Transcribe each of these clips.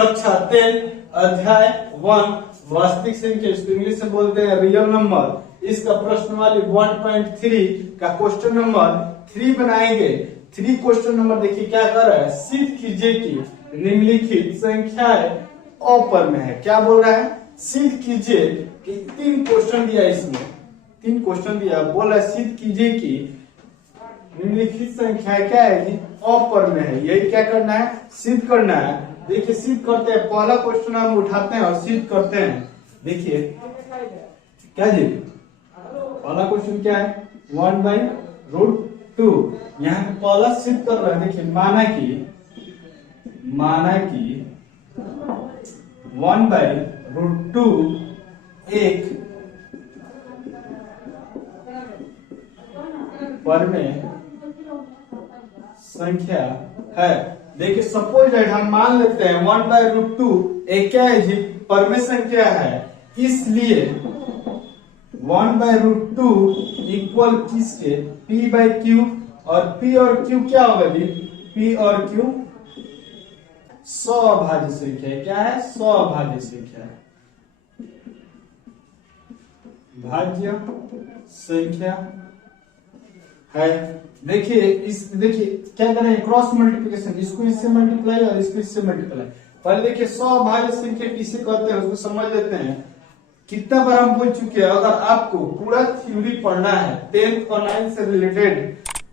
कक्षा 10 अध्याय 1 वास्तविक संख्या, इसको इंग्लिश में बोलते हैं रियल नंबर। इसका प्रश्नावली 1.3 का क्वेश्चन नंबर 3 बनाएंगे। 3 क्वेश्चन नंबर देखिए क्या कर रहा है, सिद्ध कीजिए कि निम्नलिखित संख्याएं अपर में है। क्या बोल रहा है, सिद्ध कीजिए कि 3 क्वेश्चन दिया, इसमें 3 क्वेश्चन दिया, बोल रहा है सिद्ध कीजिए कि निम्नलिखित संख्या क्या है जी, अपर में है। यही क्या करना है, सिद्ध करना है। देखिए सिद्ध करते हैं, पहला क्वेश्चन हम उठाते हैं और सिद्ध करते हैं। देखिए क्या जी, पहला क्वेश्चन क्या है, 1/√2। यहाँ पे पहला सिद्ध कर रहा है। देखिए माना कि 1/√2 एक परमेय संख्या है। देखिए सपोज दैट हम मान लेते हैं 1/√2 एक क्या है जी, परमेय संख्या है। इसलिए 1/√2 इक्वल किसके, p/q, और p और q क्या होगा जी, p और q सभाज्य संख्या है। क्या है, सभाज्य संख्या है, भाज्य संख्या है। देखिए देखिए क्या करेंगे, क्रॉस मल्टीप्लिकेशन, इसको इससे मल्टीप्लाई और इसको इससे मल्टीप्लाई। पहले देखिए सभाज्य संख्या किसे कहते हैं उसको समझ लेते हैं। कितना बार हम बोल चुके हैं, अगर आपको पूरा थ्योरी पढ़ना है 10th और 9th से रिलेटेड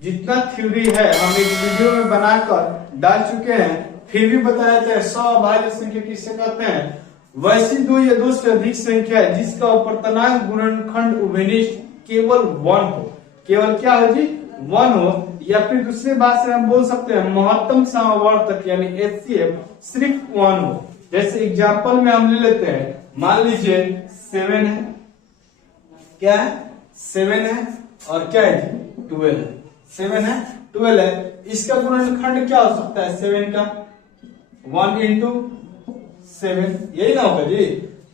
जितना थ्योरी है हम एक वीडियो में बनाकर डाल चुके हैं, फिर भी बता देते हैं सभाज्य संख्या किसे कहते हैं, वैसी दो या दो से अधिक संख्या है जिसका अपर्तनांक गुणनखंड उभयनिष्ठ केवल 1 हो। केवल क्या हो जी, 1 हो। या फिर दूसरे बात से हम बोल सकते हैं महत्तम समवर्तक यानी HCF सिर्फ 1 हो। जैसे एग्जांपल में हम ले लेते हैं, मान लीजिए 7 है, क्या है 7 है, और क्या है जी 12 है। 7 है 12 है, इसका गुणनखंड क्या हो सकता है 7 का, 1 into 7, यही ना होगा जी।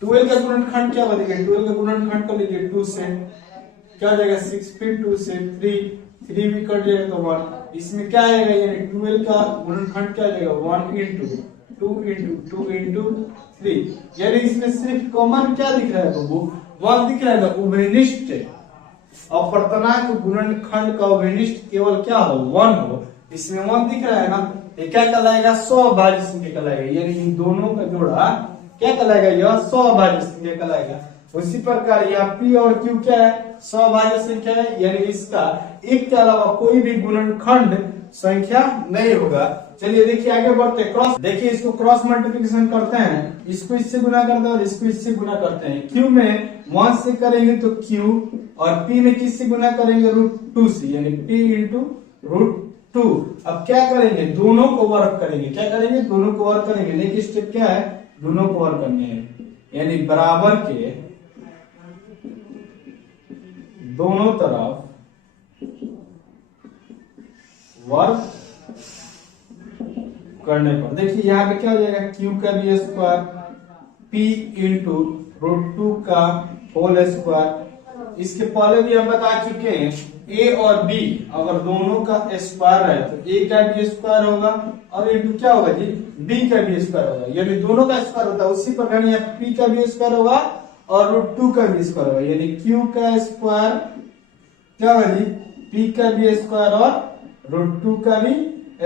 12 का गुणनखंड क्या बनेगा, 12 का गुणनखंड कर लीजिए 2 से, क्या हो जाएगा 6, फिर 2 से 3 भी कट जाएगा तो 1। इसमें क्या आएगा, यानी 12 का गुणनखंड क्या आ जाएगा 1 into 2 into 3, यानी इसमें सिर्फ कॉमन क्या दिख रहा है बाबू, 1 दिख रहा है ना। उभयनिष्ठ अपर्तनांक गुणनखंड का उभयनिष्ठ केवल क्या हो, 1 हो। इसमें 1 दिख रहा है ना, ये क्या कहलाएगा, सभाज्य संख्या कहलाएगा। यानी इन दोनों का जोड़ा क्या कहलाएगा, यह सभाज्य संख्या कहलाएगा। उसी प्रकार यहाँ p और q क्या है, सभाज्य संख्या है, यानी इसका एक के अलावा कोई भी गुणनखंड संख्या नहीं होगा। चलिए देखिए आगे बढ़ते हैं, क्रॉस, देखिए इसको क्रॉस मल्टीप्लिकेशन करते हैं, इसको इससे गुना करते हैं और इसको इससे गुना करते हैं। q में 1 से करेंगे तो q, और p में किससे गुना करेंगे, √2 से, यानी p into √2। अब क्या करेंगे, दोनों को वर्ग करेंगे। क्या करेंगे, दोनों को वर्ग करेंगे। नेक्स्ट स्टेप क्या है, दोनों को वर्ग करने हैं, यानी बराबर के दोनों तरफ वर्ग करने पर देखिए यहाँ पे क्या हो जाएगा, q का भी स्क्वायर, p इंटू √2 का होल स्क्वायर। इसके पहले भी हम बता चुके हैं a और b अगर दोनों का स्क्वायर है तो a का भी स्क्वायर होगा और इंटू क्या होगा जी, b का भी स्क्वायर होगा, यानी दोनों का स्क्वायर होता है। उसी प्रकार यहाँ p का भी स्क्वायर होगा और √2 का भी स्क्वायर होगा, यानी q का स्क्वायर क्या होगा जी, p का भी स्क्वायर और √2 का भी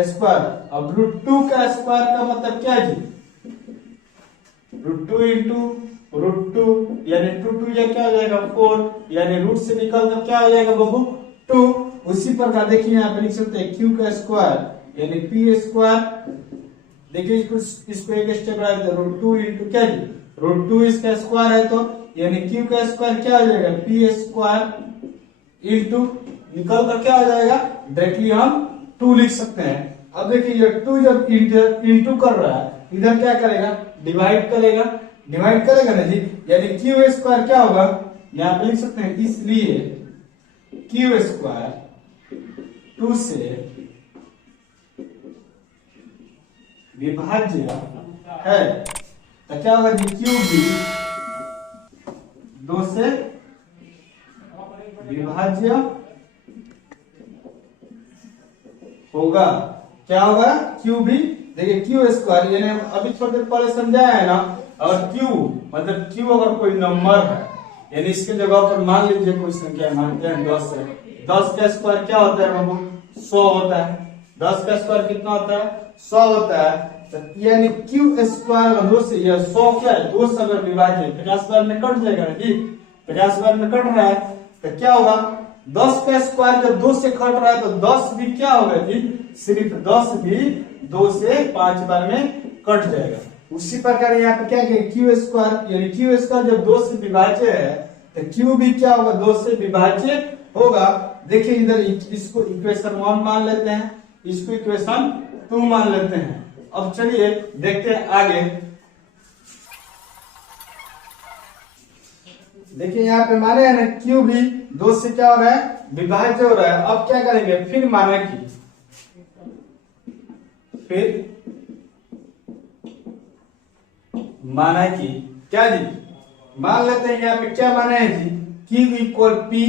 स्क्वायर। अब √2 का स्क्वायर का मतलब क्या है जी, √2 इंटू √2, यानी 2 या क्या हो जाएगा 4, यानी रूट से निकल कर क्या हो जाएगा बाबू 2। उसी प्रकार देखिए यहाँ पे लिख सकते हैं q का स्क्वायर यानी p स्क्वायर। देखिए इसको एक स्टेप रख दे, √2 इंटू क्या जी, √2 इसका स्क्वायर है तो यानी q का स्क्वायर क्या हो जाएगा, p स्क्वायर इंटू निकल कर क्या हो जाएगा, डायरेक्टली हम 2 लिख सकते हैं। अब देखिए ये 2 जब इंटू कर रहा है, इधर क्या करेगा, डिवाइड करेगा ना जी, यानी q स्क्वायर क्या होगा, यहाँ पे लिख सकते हैं, इसलिए q स्क्वायर 2 से विभाज्य है तो क्या होगा जी, q भी 2 से विभाज्य होगा। क्या होगा, q भी देखिए क्यू स्क्वायर यानी हम अभी थोड़ी देर पहले समझाया है ना, और क्यू मतलब क्यू अगर कोई नंबर है यानी इसके जगह पर मान लीजिए कोई संख्या मानते हैं 10 है, 10 का स्क्वायर क्या होता है बाबू 100 होता है। 10 का स्क्वायर कितना होता है 100 होता है, तो यानी क्यू स्क्वायर 2 से यह 100 क्या है 2 से अगर विभाजित 50 बार में कट जाएगा जी, 50 बार में कट रहा है तो क्या होगा 10 का स्क्वायर जब 2 से कट रहा है तो 10 भी क्या होगा जी, सिर्फ 10 भी 2 से 5 बार में कट जाएगा। उसी प्रकार यहाँ पे क्या है क्यू स्क्वायर यानी क्यू स्क्वायर जब 2 से विभाज्य है तो क्यू भी क्या होगा 2 से विभाज्य होगा। देखिए इधर इसको इक्वेशन 1 मान लेते हैं, इसको इक्वेशन 2 मान लेते हैं। अब चलिए देखते हैं आगे। देखिए यहाँ पे माने है ना क्यू भी 2 से क्या हो रहा है विभाज्य हो रहा है। अब क्या करेंगे फिर माना कि क्या जी मान लेते हैं यहाँ पे क्या माना है जी Q equal P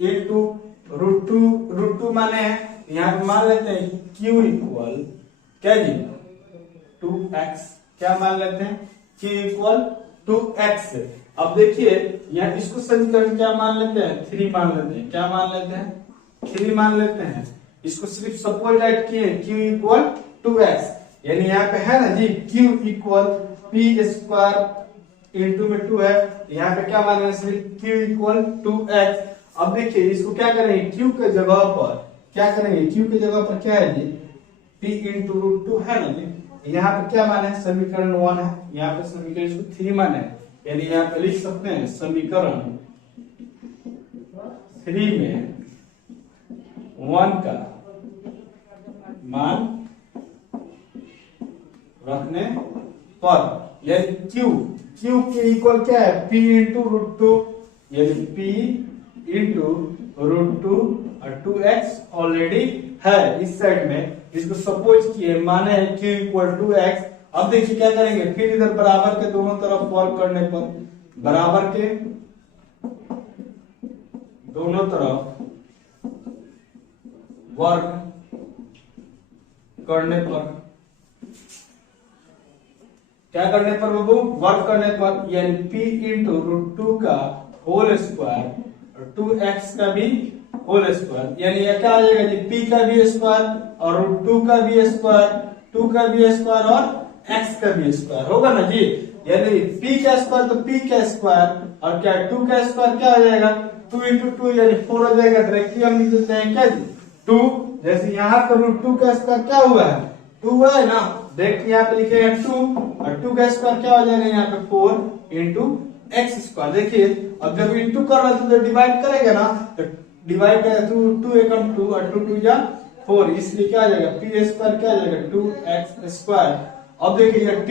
into root two माने हैं। यहाँ पे मान लेते हैं क्यू इक्वल क्या जी 2x, क्या मान लेते हैं क्यू इक्वल 2x। अब देखिए यहाँ इसको समीकरण क्या मान लेते हैं 3 मान लेते हैं, क्या मान लेते हैं 3 मान लेते हैं। इसको सिर्फ सपोज राइट किए क्यू इक्वल 2x यानी यहाँ पे है ना जी Q equal P square into में 2 है, यहाँ पे क्या माने सिर्फ क्यू इक्वल 2x। अब देखिए इसको क्या करेंगे क्यू के जगह पर क्या करेंगे क्यू के जगह पर क्या है जी p इंटू रूट 2 है ना जी। यहाँ पे क्या माने समीकरण 1 है, यहाँ पे समीकरण इसको 3 माने यानी यहाँ पे लिख सकते हैं समीकरण 3 में 1 का मान रखने पर यानी क्यू के इक्वल क्या है p इंटू रूट 2 यानी p इंटू रूट 2 और 2x ऑलरेडी है इस साइड में। इसको सपोज किए माने q इक्वल 2x। अब देखिए क्या करेंगे फिर इधर बराबर के दोनों तरफ वर्क करने पर बराबर के दोनों तरफ वर्क करने पर क्या करने पर बाबू वर्क करने पर यानी p इंटू रूट 2 का होल स्क्वायर और 2x का भी होल स्क्वायर यानी यह क्या आ जाएगा जी p का भी स्क्वायर और रूट 2 का भी स्क्वायर 2 का भी स्क्वायर और x का भी स्क्वायर होगा ना जी। यानी p का स्क्वायर तो p का स्क्वायर और क्या 2 का स्क्वायर क्या हो जाएगा 2 इंटू 2 यानी 4 हो जाएगा। डायरेक्टली हम लिख देते हैं क्या जी 2, जैसे यहाँ पर रूट 2 का स्क्वायर क्या हुआ है 2 हुआ है ना, डायरेक्टली यहाँ पे लिखेगा 2 और 2 का स्क्वायर क्या हो जाएगा यहाँ पे 4 इंटू एक्स स्क्वायर। देखिए अब जब इंटू कर रहा है तो डिवाइड करेगा ना, तो डिवाइड करेगा 2 एकम 2 और 2 2 या 4, इसलिए क्या आ जाएगा पी स्क्वायर क्या आ जाएगा 2x स्क्वायर। अब देखिए ये t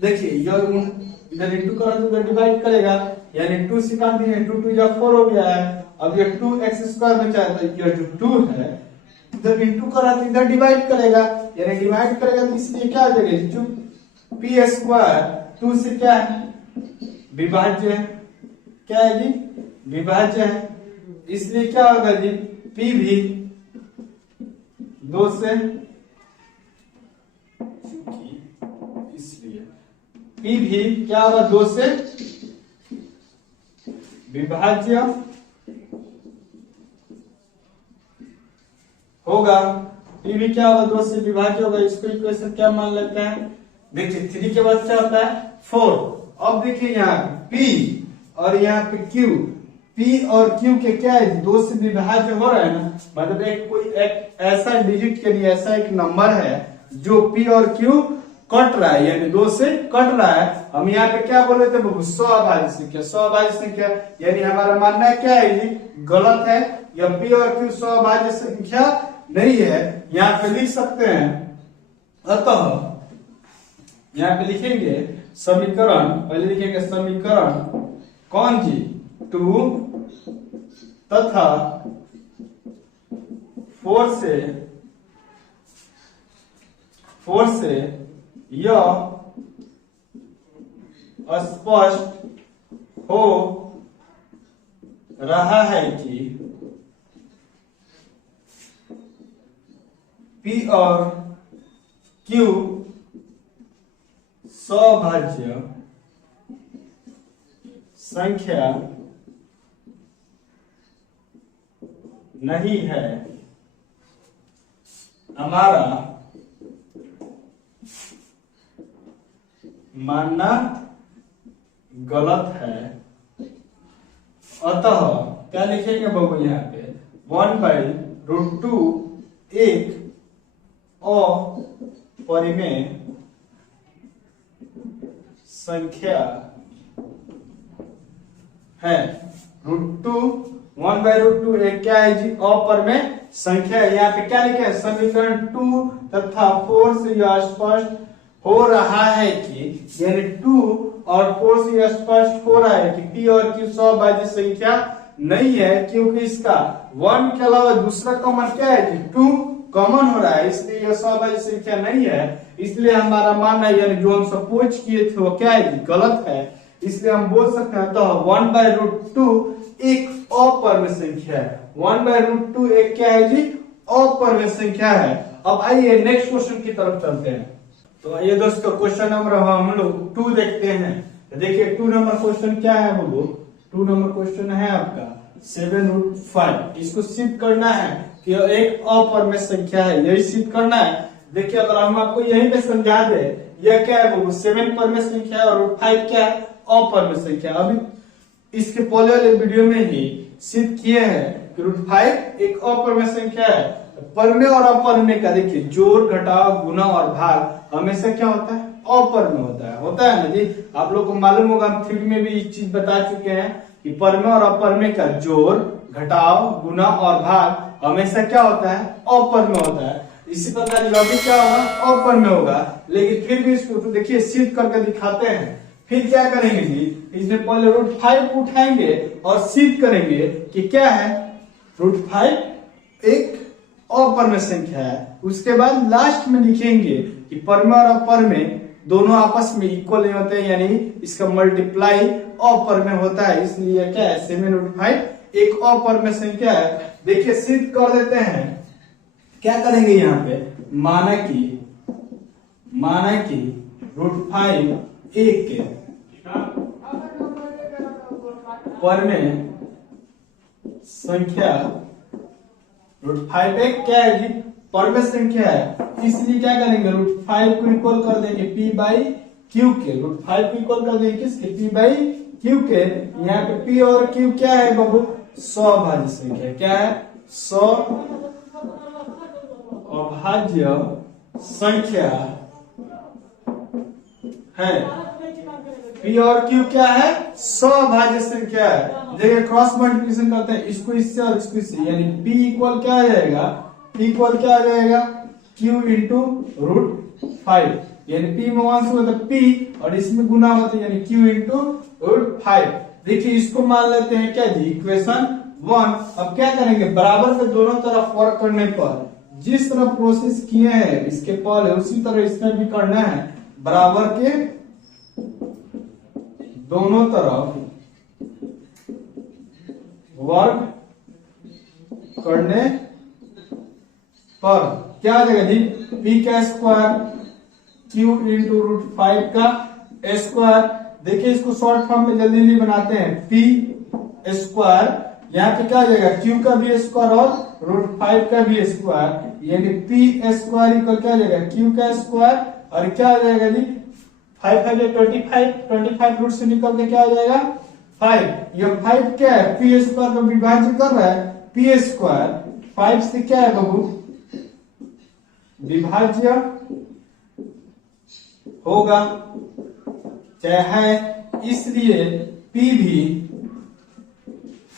देखिए इधर इंटू कर रहा है तो इधर डिवाइड करेगा यानी 2 से काट दिए 2 2 या 4 हो गया है। अब ये 2x स्क्वायर में चाहे तो ये जो 2 है इधर इंटू कर रहा है तो इधर डिवाइड करेगा यानी डिवाइड करेगा तो इसलिए क्या आ जाएगा पी स्क्वायर 2 से क्या है विभाज्य है, क्या है जी विभाज्य है, इसलिए क्या होगा जी p भी 2 से इसलिए p भी क्या होगा 2 से विभाज्य होगा। p भी क्या होगा 2 से विभाज्य होगा। इसको इक्वेशन क्या मान लेते हैं देखिए 3 के बाद क्या होता है 4। अब देखिए यहाँ P और यहाँ पे Q, P और Q के क्या है 2 से विभाज्य हो रहा है ना, मतलब एक ऐसा डिजिट के लिए ऐसा एक नंबर है जो P और Q कट रहा है यानी 2 से कट रहा है। हम यहाँ पे क्या बोले थे सौभाज्य संख्या, सौभाज्य संख्या यानी हमारा मानना है क्या है जी गलत है, या P और Q सौभाज्य संख्या नहीं है, यहाँ पे लिख सकते हैं। अतः यहाँ पे लिखेंगे समीकरण, पहले लिखेंगे समीकरण कौन जी 2 तथा 4 से यह स्पष्ट हो रहा है कि P और Q सौभाज्य संख्या नहीं है, हमारा मानना गलत है। अतः क्या लिखेंगे बाबू यहाँ पे 1/√2 एक अपरिमेय संख्या है। √2 1/√2 एक क्या है जी? अपरिमेय संख्या। यहाँ पे क्या लिखा है? समीकरण 2 तथा 4 से यह स्पष्ट हो रहा है कि यानी 2 और 4 से यह स्पष्ट हो रहा है कि P और Q सौभाज्य संख्या नहीं है, क्योंकि इसका 1 के अलावा दूसरा कॉमन क्या है जी? 2 कॉमन हो रहा है, इसलिए यह सौभाज्य संख्या नहीं है। इसलिए हमारा मानना यानी जो हम सपोज किए थे वो क्या है जी? गलत है। इसलिए हम बोल सकते हैं तो 1/√2 एक अपरिमेय संख्या है। 1/√2 एक क्या है जी? अपरिमेय संख्या है। अब आइए नेक्स्ट क्वेश्चन की तरफ चलते हैं। तो आइए दोस्तों क्वेश्चन नंबर हम लोग 2 देखते हैं। देखिए 2 नंबर क्वेश्चन क्या है वो? 2 नंबर क्वेश्चन है आपका 7√5। इसको सिद्ध करना है कि एक अपरिमेय संख्या है, यही सिद्ध करना है। देखिए अगर हम आपको यहीं पे समझा दे यह क्या है वो 7 परिमेय संख्या है और 5 क्या है? अपरिमेय संख्या। अभी इसके पहले वाले वीडियो में ही सिद्ध किए हैं कि √5 एक अपरिमेय संख्या है। परिमेय और अपरिमेय का देखिए जोड़ घटाव गुणा और भाग हमेशा क्या होता है? अपरिमेय होता है ना जी। आप लोग को मालूम होगा, हम थ्योरी में भी इस चीज बता चुके हैं कि परिमेय और अपरिमेय का जोड़ घटाव गुणा और भाग हमेशा क्या होता है? अपरिमेय होता है। इसी प्रकार भी क्या होगा? अपरिमेय होगा। लेकिन फिर भी इसको तो देखिए सिद्ध करके दिखाते हैं। फिर क्या करेंगे जी? इसमें पहले √5 उठाएंगे और सिद्ध करेंगे कि क्या है? √5 एक अपरिमेय संख्या है। उसके बाद लास्ट में लिखेंगे कि परिमेय और अपरिमेय दोनों आपस में इक्वल नहीं होते, यानी इसका मल्टीप्लाई अपरिमेय होता है। इसलिए क्या है? 7√5 एक अपरिमेय संख्या है। देखिए सिद्ध कर देते हैं। क्या करेंगे यहाँ पे? माना कि √5 एक परिमेय संख्या, √5 एक क्या है जी? परिमेय संख्या है। इसलिए क्या करेंगे? √5 को इक्वल कर देंगे P/Q के। √5 को इक्वल कर देंगे किसके? P/Q के। यहाँ पे P और Q क्या है बाबू? सौभाज्य संख्या। क्या है? अभाज्य संख्या है। P और Q क्या है? सौभाज्य संख्या है। देखिए क्रॉस मल्टीप्लिकेशन करते हैं, इसको इससे और इसको इससे, यानी P इक्वल क्या आ जाएगा? P इक्वल क्या आ जाएगा? Q इंटू √5, यानी P में 1 से मतलब P और इसमें गुना होता है, यानी Q इंटू √5। देखिए इसको मान लेते हैं क्या जी? इक्वेशन 1। अब क्या करेंगे? बराबर के दोनों तरफ वर्क करने पर जिस तरह प्रोसेस किए हैं इसके पहले, उसी तरह इसमें भी करना है। बराबर के दोनों तरफ वर्क करने पर क्या आ जाएगा जी? P का स्क्वायर Q इंटू √5 का स्क्वायर। देखिए इसको शॉर्ट फॉर्म में जल्दी जल्दी बनाते हैं। P स्क्वायर, यहाँ पे क्या आ जाएगा? Q का भी स्क्वायर और √5 का भी स्क्वायर, यानी P स्क्वायर इक्वल क्या आ जाएगा? Q का स्क्वायर। और क्या आ जाएगा जी? 25 रूट से निकल के क्या आ जाएगा? 5। यह 5 क्या है? P स्क्वायर का विभाज्य कर रहा है। P स्क्वायर 5 से क्या है बाबू? विभाज्य होगा, चाहे है, इसलिए P भी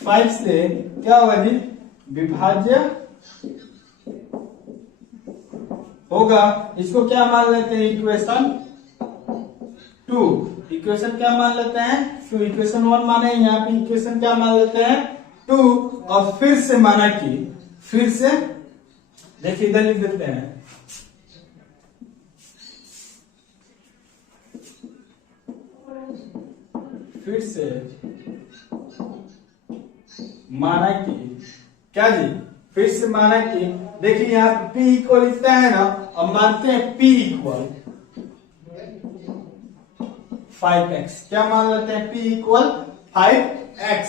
5 से क्या होगा जी? विभाज्य होगा। इसको क्या मान लेते हैं? इक्वेशन 2। इक्वेशन क्या मान लेते हैं? 2। इक्वेशन 1 माने, यहाँ पे इक्वेशन क्या मान लेते हैं? 2। और फिर से माना कि, फिर से देखिए इधर लिख देते हैं, फिर से माना कि क्या जी? फिर से माना कि देखिए यहाँ P इक्वल इतना है ना, अब मानते हैं P इक्वल 5x। क्या मान लेते हैं? P equal 5x।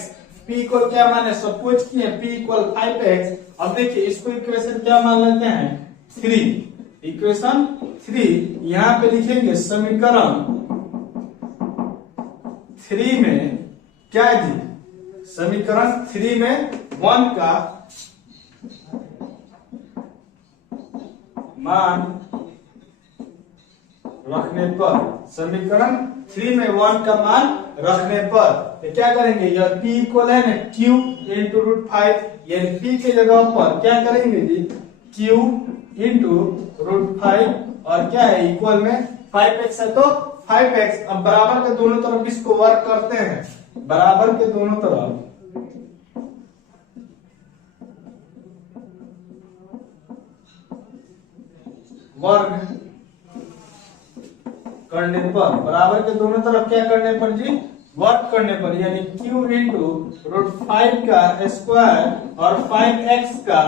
P equal क्या माने? सपोज किए P इक्वल 5x। अब देखिए इसको इक्वेशन क्या मान लेते हैं? 3। इक्वेशन 3 यहां पे लिखेंगे समीकरण 3 में क्या जी? समीकरण 3 में 1 का मान रखने पर, समीकरण 3 में 1 का मान रखने पर तो क्या करेंगे? यह P इक्वल है ना Q इंटू रूट 5, यानी P के जगह पर क्या करेंगे जी? Q इंटू रूट 5 और क्या है? इक्वल में 5x है तो 5x। अब बराबर के दोनों तरफ इसको वर्क करते हैं, बराबर के दोनों तरफ वर्ग करने पर, बराबर के दोनों तरफ क्या करने पर जी? वर्क करने पर, यानी q इंटू रूट 5 का स्क्वायर और 5x का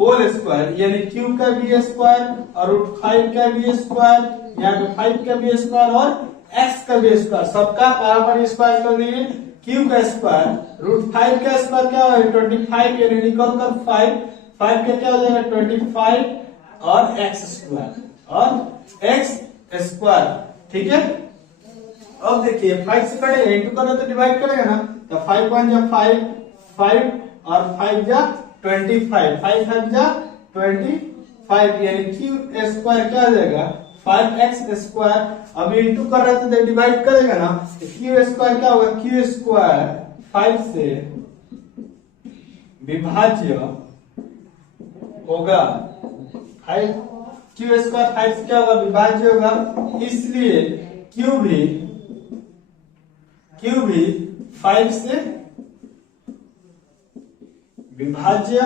होल स्क्वायर, यानी q का भी स्क्वायर और रूट 5 का भी स्क्वायर, यहाँ पे 5 का भी स्क्वायर और x का भी स्क्वायर, सबका बराबर स्क्वायर कर देंगे। q का स्क्वायर रूट 5 का स्क्वायर क्या होगा? 25, यानी निकल कर 5 का क्या हो जाएगा? 25 और x स्क्वायर और x स्क्वायर। ठीक है, अब देखिए 5 से कटेगा, इंटू करें तो डिवाइड करेगा ना, तो 5 1 जा 5, 5 और 5 जा 25, 5 5 जा 25, यानी q स्क्वायर क्या आ जाएगा? 5x square. अब इंटू कर रहे थे तो डिवाइड करेगा ना, तो q स्क्वायर क्या होगा? q स्क्वायर 5 से विभाज्य होगा 5, q स्क्वायर 5 से क्या होगा? विभाज्य होगा, इसलिए q भी 5 से विभाज्य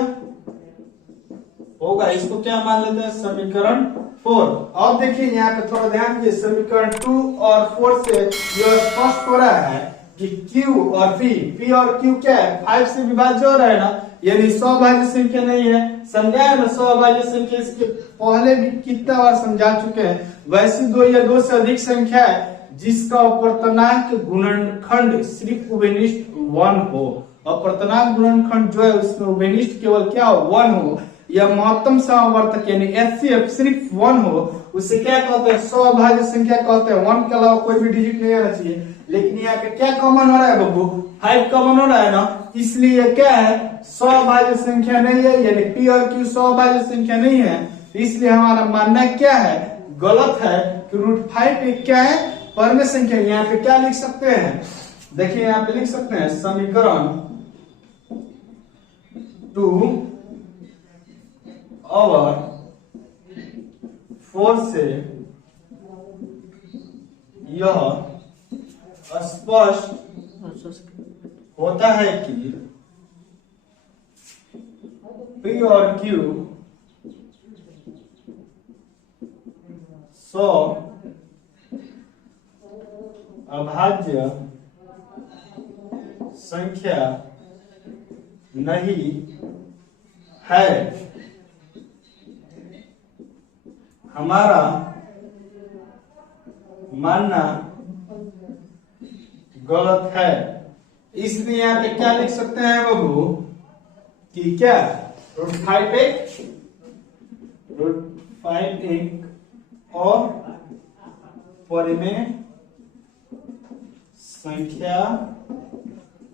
होगा। इसको क्या मान लेते हैं? समीकरण 4। अब देखिए यहाँ पे थोड़ा ध्यान दीजिए, समीकरण 2 और 4 से यह स्पष्ट हो रहा है कि q और p और q क्या है? 5 से विभाज्य हो रहा है ना, यानी सौभाज्य संख्या नहीं है। समझाया ना सौभाज्य संख्या, इसके पहले भी कितना बार समझा चुके हैं। वैसी दो या दो से अधिक संख्या है जिसका अपवर्तनांक गुणनखंड सिर्फ उभयनिष्ठ 1 हो। अपवर्तनांक गुणनखंड जो है उसमें उभयनिष्ठ केवल क्या हो? 1 हो। या महत्तम समवर्तक यानी HCF सिर्फ 1 हो, उसे क्या कहते हैं? सौभाज्य संख्या कहते हैं। 1 के अलावा कोई भी डिजिट नहीं आना चाहिए। लेकिन यहाँ पे क्या कॉमन हो रहा है बब्बू? 5 कॉमन हो रहा है ना, इसलिए क्या है? सौभाज्य संख्या नहीं है, यानी P और Q सौभाज्य संख्या नहीं है। इसलिए हमारा मानना क्या है? गलत है कि रूट 5 एक क्या है? परमेय संख्या। यहाँ पे क्या लिख सकते हैं? देखिए यहाँ पे लिख सकते हैं समीकरण 2 और 4 से यह स्पष्ट होता है कि P और Q सौ अभाज्य संख्या नहीं है। हमारा मानना गलत है। इसलिए यहाँ पे क्या लिख सकते हैं बाबू कि क्या? रूट 5 एक और परिमेय संख्या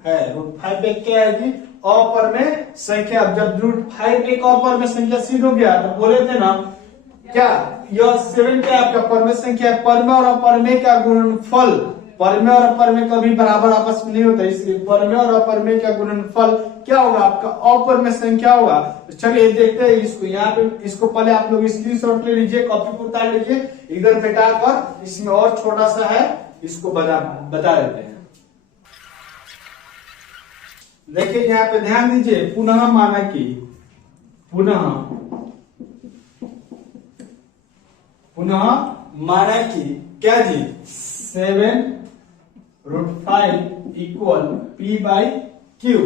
है। रूट 5 एक क्या है जी? अपरिमेय संख्या। जब रूट 5 एक अपरिमेय संख्या सिद्ध हो गया तो बोले थे ना क्या? यह 7 क्या आपका परिमेय संख्या है। परिमेय और अपरिमेय का गुणनफल, परिमेय और अपरिमेय कभी बराबर आपस में नहीं होता, इसलिए परिमेय और अपरिमेय का गुणनफल क्या होगा? आपका अपरिमेय संख्या होगा। तो चलिए देखते हैं इसको। यहाँ पे इसको पहले आप लोग स्क्रीनशॉट ले लीजिए, कॉपी पर उतार लीजिए, इधर बैठाकर इसमें और छोटा सा है, इसको बता देते हैं। देखिए यहाँ पे ध्यान दीजिए, पुनः माना कि क्या जी? 7 root 5 equal P by Q।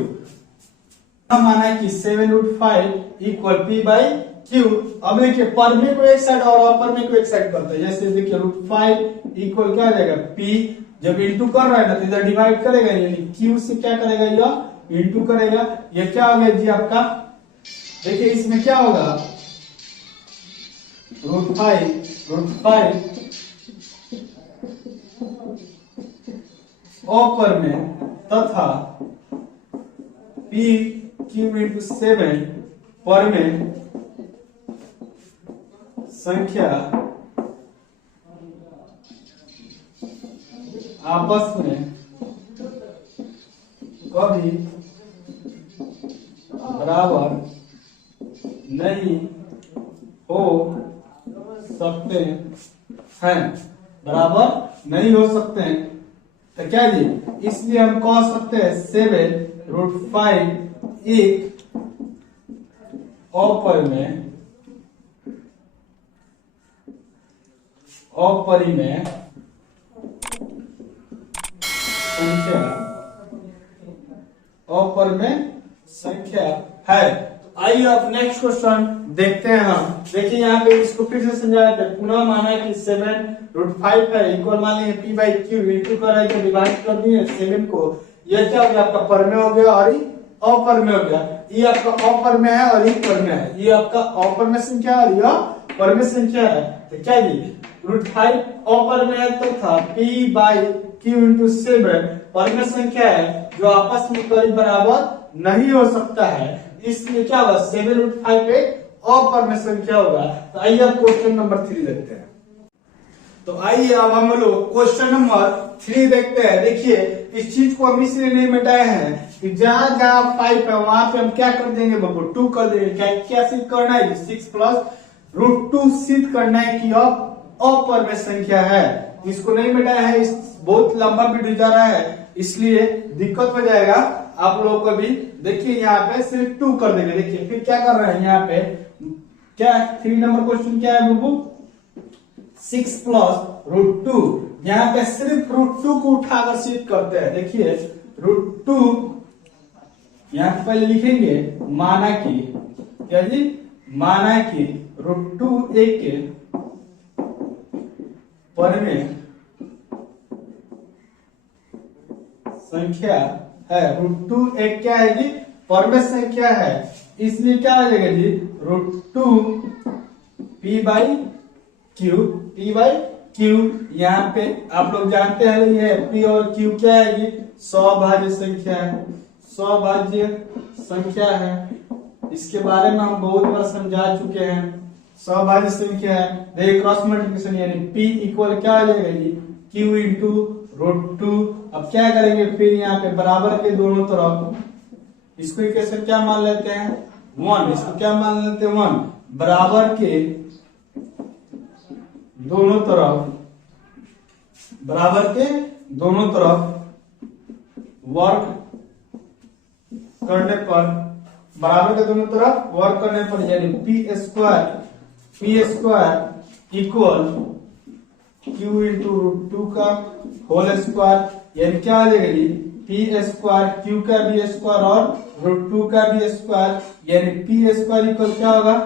माना कि 7 root 5 equal P by Q. अब देखिए पर में को एक साइड और अपर में को एक साइड करते हैं, जैसे देखिए √5 इक्वल क्या आ जाएगा पी, जब इंटू कर रहा है ना तो इधर डिवाइड करेगा, यानी क्यू से क्या करेगा यह इंटू करेगा, ये क्या हो गया जी आपका, देखिए इसमें क्या होगा √5 अपर में तथा पी क्यू इंटू 7 पर में संख्या आपस में कभी बराबर नहीं हो सकते हैं, बराबर नहीं हो सकते हैं, तो क्या जी, इसलिए हम कह सकते हैं 7√5 एक अपरिमेय संख्या है। आइए अब नेक्स्ट क्वेश्चन देखते हैं हम। देखिए यहाँ पे इसको फिर से समझाया था, पुनः माना है कि 7√5 है इक्वल मान लीजिए पी बाई क्यू इंटू कर रहा है तो डिवाइड कर दिए 7 को, यह क्या हो गया आपका पर में हो गया और ये अपर में हो गया, ये आपका अपर में है और ये पर में है, ये आपका अपर में संख्या और यह पर में संख्या है, तो क्या जी √5 अपर में है तो था पी बाई क्यू इंटू 7 पर में संख्या है जो आपस में करीब बराबर नहीं हो सकता है, इसलिए क्या होगा 7√5 पे अपर में संख्या होगा। तो आइए अब क्वेश्चन नंबर 3 देखते हैं। तो आइए अब हम लोग क्वेश्चन नंबर 3 देखते हैं। देखिए इस चीज को हम इसलिए नहीं मिटाए हैं कि जहां जहां 5 है वहां पे हम क्या कर देंगे बाबू 2 कर देंगे, क्या सिद्ध करना है 6 प्लस √2 सिद्ध करना है कि अब अपर में संख्या है, इसको नहीं मिटाया है, इस बहुत लंबा वीडियो जा रहा है इसलिए दिक्कत हो जाएगा आप लोगों को भी। देखिए यहाँ पे सिर्फ 2 कर देंगे, देखिए फिर क्या कर रहे हैं यहाँ पे, क्या 3 नंबर क्वेश्चन क्या है बाबू 6 प्लस √2, यहाँ पे सिर्फ √2 को उठाकर सिद्ध करते हैं। देखिए √2 यहाँ पे पहले लिखेंगे माना कि, क्या जी माना कि √2 एक के पर में संख्या है, √2 एक क्या है जी पर में संख्या है, इसलिए क्या हो जाएगा जी √2 पी बाई क्यू, यहाँ पे आप लोग जानते हैं ये पी और क्यू क्या है जी सौभाज्य संख्या है, इसके बारे में हम बहुत बार समझा चुके हैं, सौभाज्य संख्या है। देखिए क्रॉस मल्टीप्लिकेशन यानी p इक्वल क्या आ जाएगा जी q इंटू √2। अब क्या करेंगे फिर यहाँ पे बराबर के दोनों तरफ इसको इक्वेशन क्या मान लेते हैं 1, इसको क्या मान लेते हैं 1, बराबर के दोनों तरफ वर्क करने पर, बराबर के दोनों तरफ वर्क करने पर यानी p square equal q into √2 का होल स्क्वायर, यानी क्या आ जाएगा जी p स्क्वायर q का भी स्क्वायर और √2 का भी स्क्वायर, यानी p स्क्वायर इक्वल क्या होगा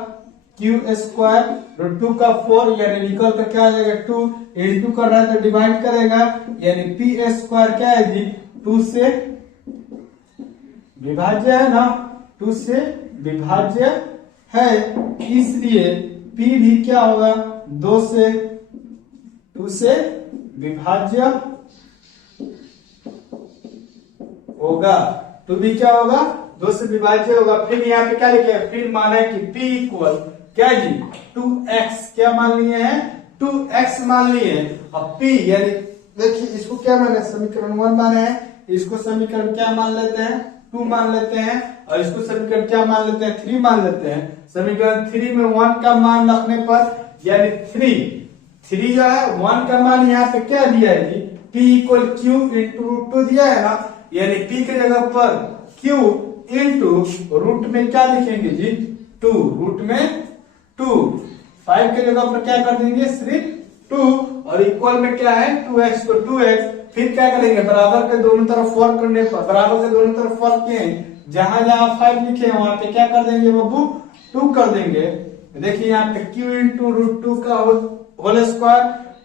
q स्क्वायर √2 का 4, यानी निकल कर क्या आ जाएगा 2, इंटू कर रहा है तो डिवाइड करेगा, यानी p स्क्वायर क्या है जी 2 से विभाज्य है ना, 2 से विभाज्य है, इसलिए p भी क्या होगा 2 से विभाज्य होगा, 2 भी क्या होगा 2 से विभाज्य होगा। फिर यहाँ पे क्या लिखे हैं, फिर माना है कि p इक्वल क्या जी 2x, क्या मान लिए हैं 2x मान लिए, अब p यानी देखिए इसको क्या माने समीकरण 1 माने हैं, इसको समीकरण क्या मान लेते हैं 2 मान लेते हैं, और इसको समीकरण क्या मान लेते हैं 3 मान लेते हैं। समीकरण 3 में 1 का मान रखने पर यानी 3 जो है 1 का मान यहाँ पे क्या दिया है जी p इक्वल q इंटू √2 दिया है ना, यानी p के जगह पर q इंटू रूट में क्या लिखेंगे जी 2, रूट में 2, 5 के जगह पर क्या कर देंगे सिर्फ 2, और इक्वल में क्या है 2x को 2x, फिर क्या करेंगे बराबर के दोनों तरफ वर्क करने पर, बराबर के दोनों तरफ वर्क किए जहां जहां 5 लिखे हैं वहां पे क्या कर देंगे बाबू 2 कर देंगे, देखिए यहाँ पे q इंटू रूट टू का होल स्क्वायर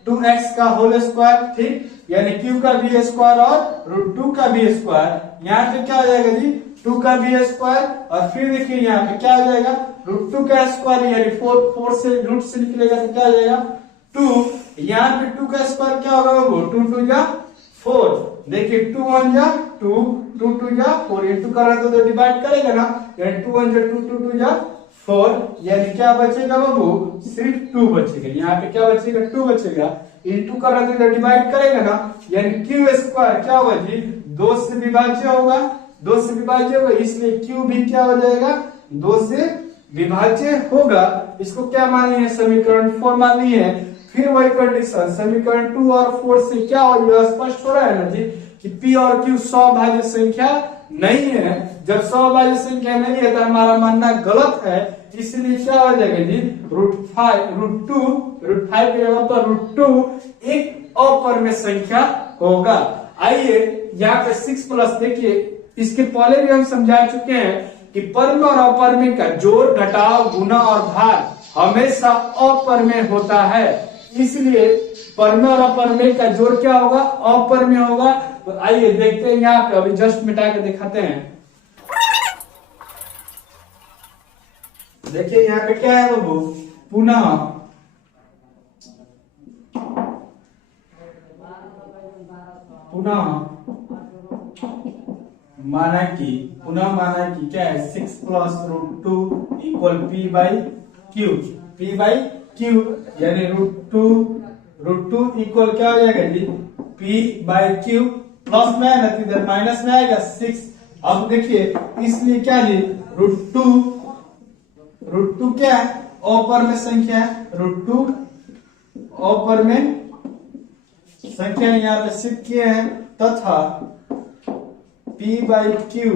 2x का होल स्क्वायर, ठीक, यानी q का भी स्क्वायर और रूट टू का भी स्क्वायर। यहाँ पे क्या हो जाएगा जी 2 का भी स्क्वायर, और फिर देखिए यहाँ पे क्या हो जाएगा रूट टू का स्क्वायर, यानी 4 से रूट से निकलेगा तो क्या हो जाएगा 2। यहाँ पे 2 का स्क्वायर क्या होगा वो 2 2 जा 4, देखिए 2 1 जा 2 2 2 जा 4, ये 2 कर रहा तो डिवाइड करेगा ना, यानी 2 1 जा 2 2 2 जा 4, यानी क्या बचेगा बाबू सिर्फ 2 बचेगा। यहाँ पे क्या बचेगा 2 बचेगा, इंटू कर रहा तो डिवाइड करेगा ना, यानी क्यू स्क्वायर क्या होगा जी 2 से विभाज्य होगा, 2 से विभाज्य होगा, इसलिए क्यू भी क्या हो जाएगा 2 से विभाज्य होगा। इसको क्या मान लिए समीकरण 4 मान लिए। फिर वही कंडीशन समीकरण 2 और 4 से क्या हो गया स्पष्ट हो रहा है ना जी कि p और q सौभाज्य संख्या नहीं है। जब सौभाज्य संख्या नहीं है तो हमारा मानना गलत है, इसलिए क्या हो जाएगा जी रूट 5 की जगह पर रूट 2 एक अपरिमेय संख्या होगा। आइए यहाँ पे 6 प्लस देखिए, इसके पहले भी हम समझा चुके हैं कि परिमेय और अपरिमेय का जोड़ घटाव गुना और भाग हमेशा अपरिमेय होता है, इसलिए परिमेय और अपरिमेय का जोड़ क्या होगा अपरिमेय होगा। तो आइए देखते हैं यहाँ पे, अभी जस्ट मिटा के दिखाते हैं। देखिए यहाँ पे क्या है बाबू पुनः माना कि क्या है 6 plus root 2 equal P by Q, यानी रूट टू इक्वल क्या हो जाएगा जी पी बाई क्यू, प्लस में है ना तो इधर माइनस में आएगा 6। अब देखिए इसलिए क्या जी रूट टू क्या है अपरिमेय संख्या है, रूट टू अपरिमेय संख्या यहाँ पे सिद्ध किए हैं, तथा p बाई क्यू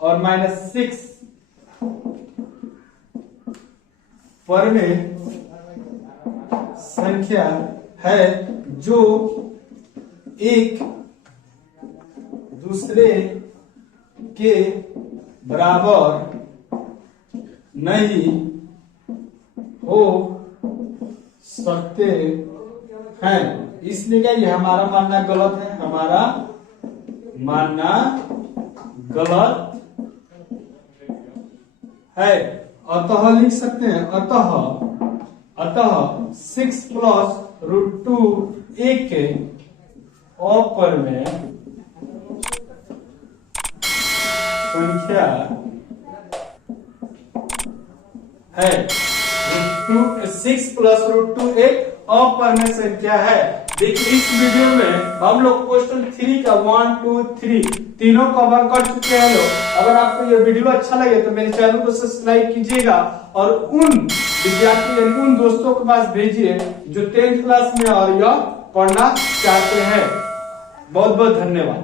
और माइनस 6 परिमेय संख्या है जो एक दूसरे के बराबर नहीं हो सकते हैं। इसलिए क्या ये हमारा मानना गलत है, हमारा मानना गलत है। अतः लिख सकते हैं अतः 6 प्लस रूट 2 एक अपरिमेय संख्या है। 6 प्लस रूट 2 एक अपरिमेय संख्या है। देखिए इस वीडियो में हम लोग क्वेश्चन 3 का 1 2 3 तीनों कवर कर चुके हैं लोग। अगर आपको ये वीडियो अच्छा लगे तो मेरे चैनल को सब्सक्राइब कीजिएगा और उन विद्यार्थी यानी उन दोस्तों के पास भेजिए जो 10th क्लास में और यह पढ़ना चाहते हैं। बहुत बहुत धन्यवाद।